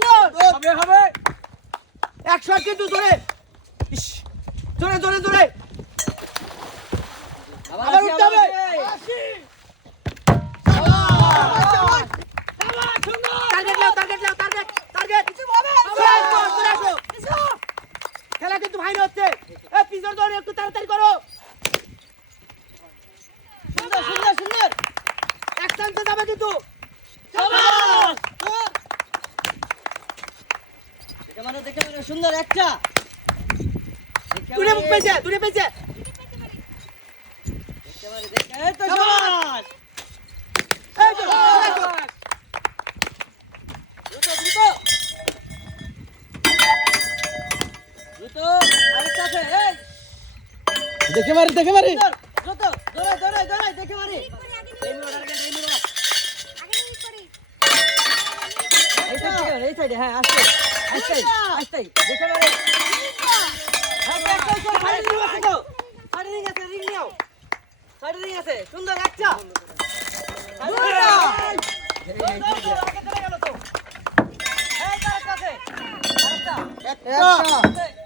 সুন্দর হবে হবে 100 কিন্তু জোরে ইস জোরে জোরে জোরে আবার উঠতে হবে খেলা কিন্তু ভাই হচ্ছে পিছন ধরে একটু তাড়াতাড়ি করো সুন্দর সুন্দর সুন্দর এক চান্সে যাবে কিন্তু দেখে মানে সুন্দর একটা দূরে পেয়েছে দূরে পেয়েছে এই তো শাবাশ এই তো দ্রুত আরেকটা আছে এই দেখে মারি দ্রুত দৌড়াই দৌড়াই দৌড়াই দেখে মারি এই সাইডে হ্যাঁ আসতে আসতে আসতে দেখে মারি রিং আছে সুন্দর একটা একটা